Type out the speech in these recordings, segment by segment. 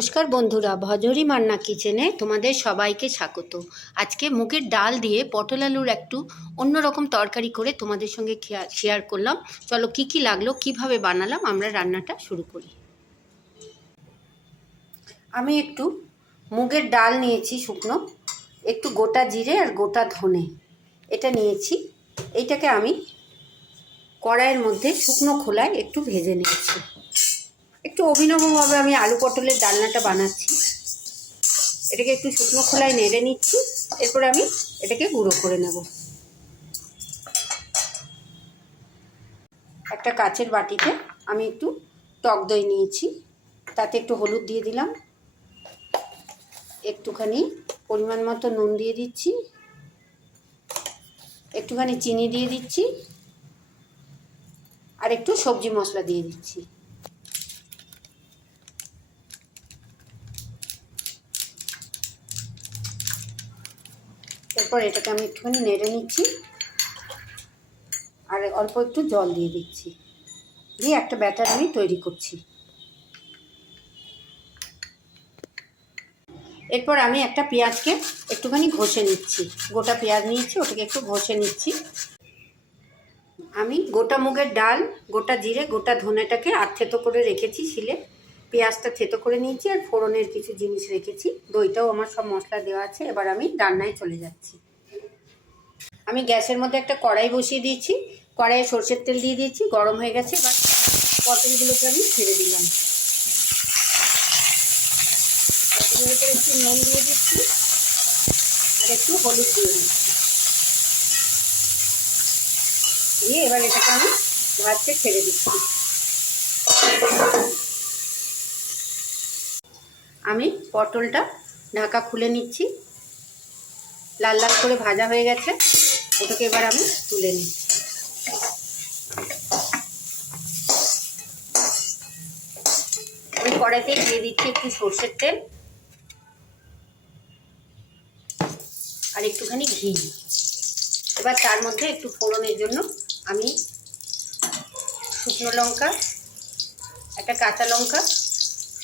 নমস্কার বন্ধুরা, ভজহরি মান্না কিচেনে তোমাদের সবাইকে স্বাগত। আজকে মুগের ডাল দিয়ে পটল আলুর একটু অন্যরকম তরকারি করে তোমাদের সঙ্গে শেয়ার করলাম। চলো কি কি লাগলো, কিভাবে বানালাম, আমরা রান্নাটা শুরু করি। আমি একটু মুগের ডাল নিয়েছি শুকনো, একটু গোটা জিরে আর গোটা ধনে এটা নিয়েছি। এইটাকে আমি কড়াইয়ের মধ্যে শুকনো খোলায় একটু ভেজে নিয়েছি। একটু অভিনবভাবে আমি আলু পটলের ডালনাটা বানাচ্ছি। এটাকে একটু শুকনো খোলায় নেড়ে নিচ্ছি, এরপর আমি এটাকে গুঁড়ো করে নেব। একটা কাচের বাটিতে আমি একটু টক দই নিয়েছি, তাতে একটু হলুদ দিয়ে দিলাম, একটুখানি পরিমাণ মতো নুন দিয়ে দিচ্ছি, একটুখানি চিনি দিয়ে দিচ্ছি, আর একটু সবজি মশলা দিয়ে দিচ্ছি। এরপর এটাকে আমি একটুখানি নেড়ে নিচ্ছি, আর অল্প একটু জল দিয়ে দিচ্ছি, দিয়ে একটা ব্যাটার আমি তৈরি করছি। এরপর আমি একটা পেঁয়াজকে একটুখানি ঘষে নিচ্ছি, গোটা পেঁয়াজ নিয়েছি, ওটাকে একটু ঘষে নিচ্ছি। আমি গোটা মুগের ডাল, গোটা জিরে, গোটা ধনেটাকে থেতো করে রেখেছি শিলে, পেঁয়াজটা থেতো করে নিয়েছি, আর ফোড়নের কিছু জিনিস রেখেছি, দইটাও আমার সব মশলা দেওয়া আছে। এবার আমি রান্নায় চলে যাচ্ছি। আমি গ্যাসের মধ্যে একটা কড়াই বসিয়ে দিয়েছি, কড়াইয়ে সরষের তেল দিয়ে দিয়েছি, গরম হয়ে গেছে। এবার পটলগুলোকে আমি ছেড়ে দিলাম, পটলের উপরে একটু নুন দিয়ে দিচ্ছি, আর একটু হলুদ দিয়ে দিচ্ছি, দিয়ে এবার এটাকে আমি ভাজতে ছেড়ে দিচ্ছি। আমি পটলটা ঢাকা খুলে নিচ্ছি, লাল লাল করে ভাজা হয়ে গেছে, ওটাকে এবার আমি তুলে নিচ্ছি। আমি কড়াইতে দিয়ে দিচ্ছি একটু সরষের তেল আর একটুখানি ঘি। এবার তার মধ্যে একটু ফোড়নের জন্য আমি শুকনো লঙ্কা, একটা কাঁচা লঙ্কা,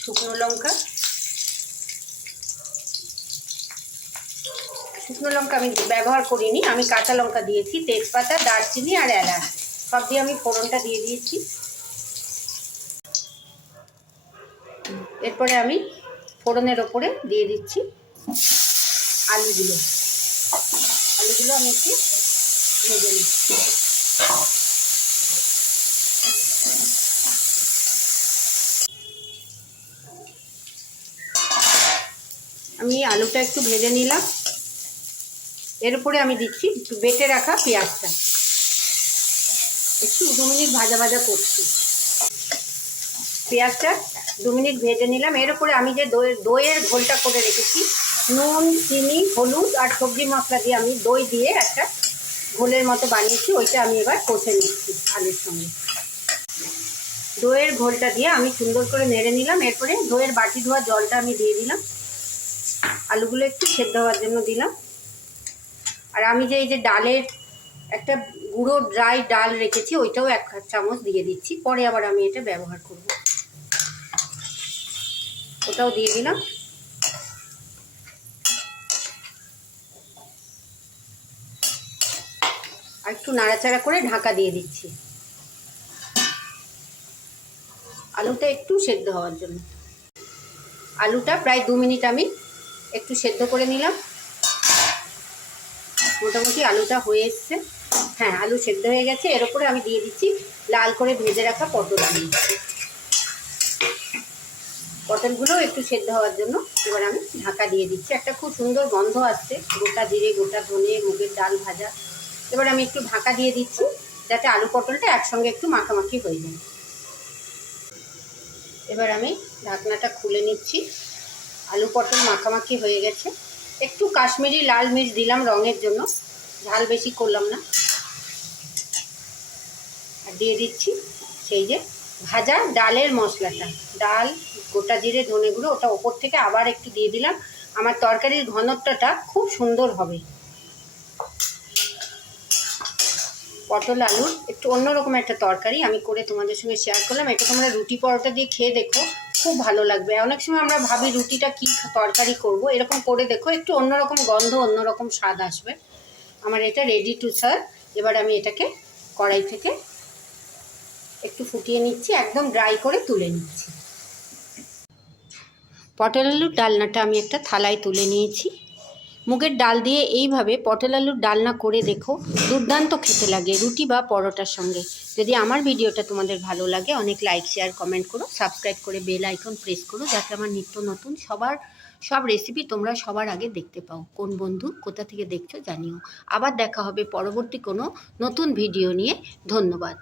শুকনো লঙ্কা আমি ব্যবহার করিনি, আমি কাঁচা লঙ্কা দিয়েছি, তেজপাতা, দারচিনি আর এলাচ সব দিয়ে আমি ফোড়নটা দিয়ে দিয়েছি। এরপরে আমি ফোড়নের ওপরে দিয়ে দিচ্ছি আলুগুলো আমি একটু ভেজে নিচ্ছি। আমি আলুটা একটু ভেজে নিলাম, এর উপরে আমি দিচ্ছি বেটে রাখা পেঁয়াজটা, একটু 2 মিনিট ভাজা ভাজা করছি। পেঁয়াজটা 2 মিনিট ভেজে নিলাম। এর উপরে আমি যে দইয়ের ঘোলটা করে রেখেছি, নুন, চিনি, হলুদ আর সবজি মশলা দিয়ে আমি দই দিয়ে একটা ঘোলের মতো বানিয়েছি, ওইটা আমি এবার কষে নিচ্ছি আলুর সঙ্গে। দইয়ের ঘোলটা দিয়ে আমি সুন্দর করে নেড়ে নিলাম। এরপরে দইয়ের বাটি ধোয়া জলটা আমি দিয়ে দিলাম, আলুগুলো একটু সেদ্ধ হওয়ার জন্য দিলাম। আর আমি যে এই যে ডালের একটা গুঁড়ো ড্রাই ডাল রেখেছি, ওইটাও 1 চামচ দিয়ে দিচ্ছি, পরে আবার আমি এটা ব্যবহার করব, ওটাও দিয়ে দিলাম। আর একটু নাড়াচাড়া করে ঢাকা দিয়ে দিচ্ছি আলুটা একটু সেদ্ধ হওয়ার জন্য। আলুটা প্রায় 2 মিনিট আমি একটু সেদ্ধ করে নিলাম, মোটামুটি আলুটা হয়ে এসছে। হ্যাঁ, আলু সেদ্ধ হয়ে গেছে। এর উপরে আমি দিয়ে দিচ্ছি লাল করে ভেজে রাখা পটলগুলো একটু সেদ্ধ হওয়ার জন্য এবার আমি ঢাকা দিয়ে দিচ্ছি। একটা খুব সুন্দর গন্ধ আসছে, গোটা জিরে, গোটা ধনে, মুগের ডাল ভাজা। এবার আমি একটু ঢাকা দিয়ে দিচ্ছি, যাতে আলু পটলটা একসঙ্গে একটু মাখামাখি হয়ে যায়। এবার আমি ঢাকনাটা খুলে নিচ্ছি, আলু পটল মাখামাখি হয়ে গেছে। একটু কাশ্মীরি লাল মির্চ দিলাম রঙের জন্য, ঝাল বেশি করলাম না। আর দিয়ে দিচ্ছি সেই যে ভাজা ডালের মশলাটা, ডাল, গোটা জিরে, ধনে গুঁড়ো, ওটা ওপর থেকে আবার একটু দিয়ে দিলাম। আমার তরকারির ঘনত্বটা খুব সুন্দর হবে। পটল আলুর একটু অন্যরকম একটা তরকারি আমি করে তোমাদের সঙ্গে শেয়ার করলাম। এটা তোমরা রুটি পরোটা দিয়ে খেয়ে দেখো, খুব ভালো লাগবে। অনেক সময় আমরা ভাবি রুটিটা কী তরকারি করব, এরকম করে দেখো, একটু অন্যরকম গন্ধ, অন্যরকম স্বাদ আসবে। আমার এটা রেডি টু সার্ভ। এবার আমি এটাকে কড়াই থেকে একটু ফুটিয়ে নিচ্ছি, একদম ড্রাই করে তুলে নিচ্ছি। পটল আলুর ডালনাটা আমি একটা থালায় তুলে নিয়েছি। মুগের ডাল দিয়ে এইভাবে পটল আলুর ডালনা করে দেখো, দুর্দান্ত খেতে লাগে রুটি বা পরোটার সঙ্গে। যদি আমার ভিডিওটা তোমাদের ভালো লাগে, অনেক লাইক, শেয়ার, কমেন্ট করো, সাবস্ক্রাইব করে বেল আইকন প্রেস করো, যাতে আমার নিত্য নতুন সব রেসিপি তোমরা সবার আগে দেখতে পাও। কোন বন্ধু কোথা থেকে দেখছো জানিও। আবার দেখা হবে পরবর্তী কোনো নতুন ভিডিও নিয়ে। ধন্যবাদ।